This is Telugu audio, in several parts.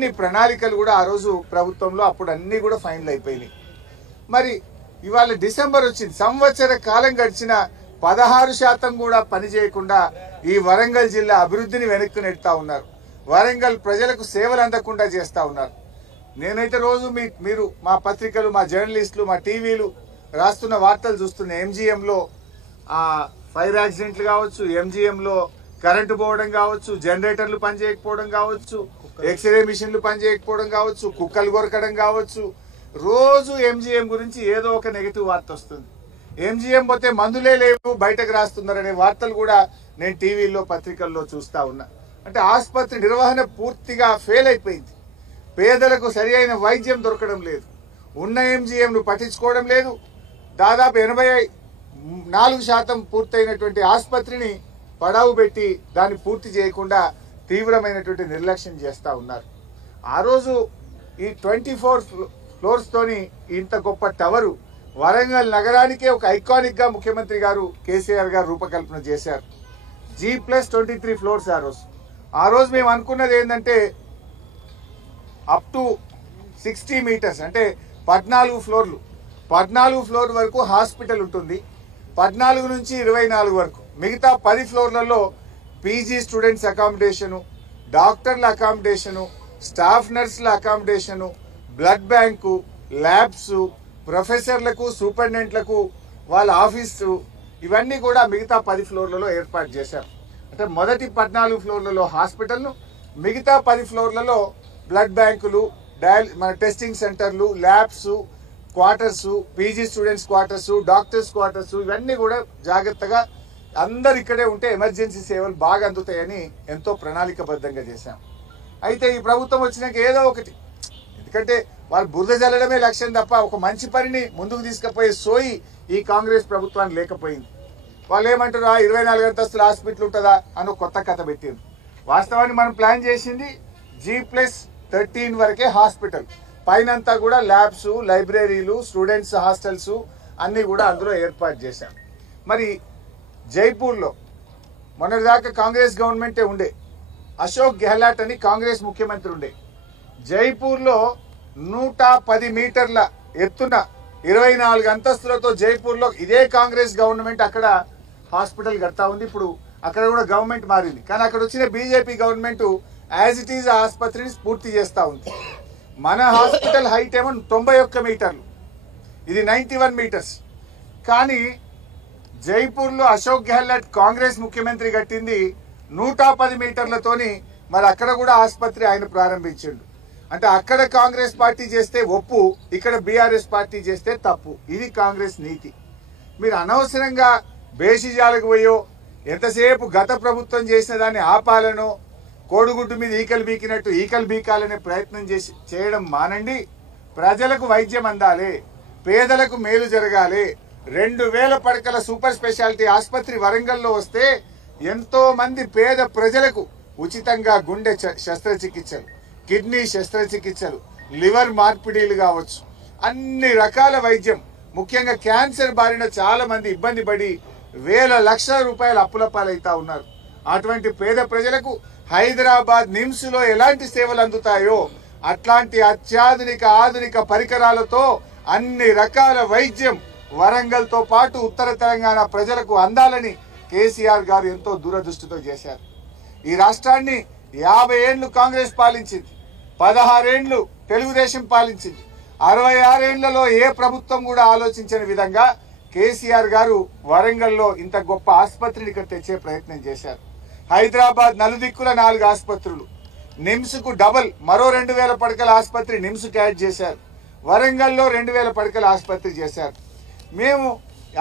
అన్ని ప్రణాళికలు కూడా ఆ రోజు ప్రభుత్వంలో అప్పుడు అన్ని కూడా ఫైనల్ అయిపోయినాయి. మరి ఇవాళ డిసెంబర్ వచ్చింది, సంవత్సర కాలం గడిచిన 16% కూడా పని చేయకుండా ఈ వరంగల్ జిల్లా అభివృద్ధిని వెనక్కి నెడతా ఉన్నారు. వరంగల్ ప్రజలకు సేవలు అందకుండా చేస్తా ఉన్నారు. నేనైతే రోజు మీరు మా పత్రికలు, మా జర్నలిస్టులు, మా టీవీలు రాస్తున్న వార్తలు చూస్తున్న ఎంజీఎంలో ఫైర్ యాక్సిడెంట్లు కావచ్చు, ఎంజీఎంలో కరెంటు పోవడం కావచ్చు, జనరేటర్లు పనిచేయకపోవడం కావచ్చు, ఎక్స్రే మిషన్లు పనిచేయకపోవడం కావచ్చు, కుక్కలు కొరకడం కావచ్చు. రోజు ఎంజీఎం గురించి ఏదో ఒక నెగటివ్ వార్త వస్తుంది. ఎంజీఎం పోతే మందులే లేవు బయటకు రాస్తున్నారనే వార్తలు కూడా నేను టీవీల్లో పత్రికల్లో చూస్తా ఉన్నా. అంటే ఆసుపత్రి నిర్వహణ పూర్తిగా ఫెయిల్ అయిపోయింది. పేదలకు సరి అయిన వైద్యం దొరకడం లేదు. ఉన్న ఎంజీఎంను పట్టించుకోవడం లేదు. దాదాపు 84% పూర్తయినటువంటి ఆసుపత్రిని పడావు పెట్టి దాన్ని పూర్తి చేయకుండా తీవ్రమైనటువంటి నిర్లక్ష్యం చేస్తా ఉన్నారు. ఆ రోజు ఈ 24 ఫ్లోర్స్ తోని ఇంత గొప్ప టవరు వరంగల్ నగరానికే ఒక ఐకానిక్ గా ముఖ్యమంత్రి గారు కేసీఆర్ గారు రూపకల్పన చేశారు. G+23 ఫ్లోర్స్ ఆ రోజు మేము అనుకున్నది ఏంటంటే అప్ టు 60 మీటర్స్ అంటే 14 ఫ్లోర్లు, 14 ఫ్లోర్ వరకు హాస్పిటల్ ఉంటుంది. 14 నుంచి 24 వరకు మిగతా 10 ఫ్లోర్లలో పీజీ స్టూడెంట్స్ అకామిడేషను, డాక్టర్ల అకామిడేషను, స్టాఫ్ నర్సుల అకామిడేషను, బ్లడ్ బ్యాంకు, ల్యాబ్స్, ప్రొఫెసర్లకు, సూపరింటెండెంట్లకు వాళ్ళ ఆఫీసు, ఇవన్నీ కూడా మిగతా 10 ఫ్లోర్లలో ఏర్పాటు చేశారు. అంటే మొదటి 14 ఫ్లోర్లలో హాస్పిటల్ను, మిగతా 10 ఫ్లోర్లలో బ్లడ్ బ్యాంకులు, మన టెస్టింగ్ సెంటర్లు, labs, quarters, PG students quarters, doctors quarters, ఇవన్నీ కూడా జాగ్రత్తగా అందరు ఇక్కడే ఉంటే ఎమర్జెన్సీ సేవలు బాగా అందుతాయని ఎంతో ప్రణాళికబద్ధంగా చేశాం. అయితే ఈ ప్రభుత్వం వచ్చినాక ఏదో ఒకటి, ఎందుకంటే వాళ్ళు బురద జల్లడమే లక్ష్యం తప్ప ఒక మంచి పనిని ముందుకు తీసుకుపోయే సోయి ఈ కాంగ్రెస్ ప్రభుత్వానికి లేకపోయింది. వాళ్ళు ఏమంటారు, 24 అంతస్తుల హాస్పిటల్ ఉంటుందా అని కొత్త కథ పెట్టారు. వాస్తవాన్ని మనం ప్లాన్ చేసింది G+13 వరకే హాస్పిటల్, పైనంతా కూడా ల్యాబ్స్, లైబ్రరీలు, స్టూడెంట్స్ హాస్టల్స్ అన్నీ కూడా అందులో ఏర్పాటు చేశాం. మరి జైపూర్లో మొన్నటిదాకా కాంగ్రెస్ గవర్నమెంటే ఉండే, అశోక్ గెహ్లాట్ అని కాంగ్రెస్ ముఖ్యమంత్రి ఉండే. జైపూర్లో 110 మీటర్ల ఎత్తున 24 అంతస్తులతో జైపూర్లో ఇదే కాంగ్రెస్ గవర్నమెంట్ అక్కడ హాస్పిటల్ కడతా ఉంది. ఇప్పుడు అక్కడ కూడా గవర్నమెంట్ మారింది, కానీ అక్కడ వచ్చిన BJP government as it is ఆసుపత్రిని పూర్తి చేస్తూ ఉంది. మన హాస్పిటల్ హైట్ ఏమో 91 మీటర్లు, ఇది 91 మీటర్స్. కానీ జైపూర్లో అశోక్ గెహ్లాట్ కాంగ్రెస్ ముఖ్యమంత్రి కట్టింది 110 మీటర్లతోని. మరి అక్కడ కూడా ఆసుపత్రి ఆయన ప్రారంభించిండు. అంటే అక్కడ కాంగ్రెస్ పార్టీ చేస్తే ఒప్పు, ఇక్కడ బీఆర్ఎస్ పార్టీ చేస్తే తప్పు. ఇది కాంగ్రెస్ నీతి. మీరు అనవసరంగా బేషిజాలకు పోయో ఎంతసేపు గత ప్రభుత్వం చేసిన దాన్ని ఆపాలనో, కోడిగుడ్డు మీద ఈకలు బీకినట్టు ఈకలు బీకాలనే ప్రయత్నం చేయడం మానండి. ప్రజలకు వైద్యం అందాలి, పేదలకు మేలు జరగాలి. 2000 పడకల సూపర్ స్పెషాలిటీ ఆసుపత్రి వరంగల్లో వస్తే ఎంతో మంది పేద ప్రజలకు ఉచితంగా గుండె శస్త్రచికిత్సలు, కిడ్నీ శస్త్రచికిత్సలు, లివర్ మార్పిడీలు కావచ్చు, అన్ని రకాల వైద్యం, ముఖ్యంగా క్యాన్సర్ బారిన చాలా మంది ఇబ్బంది పడి వేల లక్షల రూపాయల అప్పుల పాలైతా ఉన్నారు. అటువంటి పేద ప్రజలకు హైదరాబాద్ నిమ్స్ లో ఎలాంటి సేవలు అందుతాయో అట్లాంటి అత్యాధునిక ఆధునిక పరికరాలతో అన్ని రకాల వైద్యం వరంగల్ తో పాటు ఉత్తర తెలంగాణ ప్రజలకు అందాలని కేసీఆర్ గారు ఎంతో దూరదృష్టితో చేశారు. ఈ రాష్ట్రాన్ని 50 ఏళ్లు కాంగ్రెస్ పాలించింది, 16 ఏళ్లు తెలుగుదేశం పాలించింది. 66 ఏళ్లలో ఏ ప్రభుత్వం కూడా ఆలోచించని విధంగా కేసీఆర్ గారు వరంగల్లో ఇంత గొప్ప ఆసుపత్రిని ఇక్కడ తెచ్చే ప్రయత్నం చేశారు. హైదరాబాద్ నలుదిక్కుల 4 ఆసుపత్రులు, నిమ్స్ కు డబల్ మరో 2000 పడకల ఆసుపత్రి నిమ్స్ కు యాడ్ చేశారు. వరంగల్లో 2000 పడకల ఆసుపత్రి చేశారు. మేము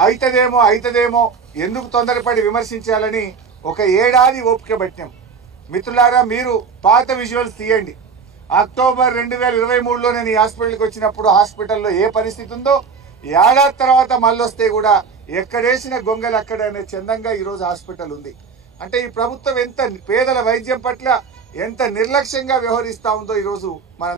అయితదేమో ఎందుకు తొందరపడి విమర్శించాలని ఒక ఏడాది ఓపిక పట్టాం. మిత్రులారా, మీరు పాత విజువల్స్ తీయండి. అక్టోబర్ 2023లో నేను ఈ హాస్పిటల్కి వచ్చినప్పుడు హాస్పిటల్లో ఏ పరిస్థితి ఉందో, ఏడాది తర్వాత మళ్ళొస్తే కూడా ఎక్కడేసిన గొంగలు అక్కడ అనే చందంగా ఈరోజు హాస్పిటల్ ఉంది. అంటే ఈ ప్రభుత్వం ఎంత పేదల వైద్యం పట్ల ఎంత నిర్లక్ష్యంగా వ్యవహరిస్తా ఉందో ఈరోజు మనం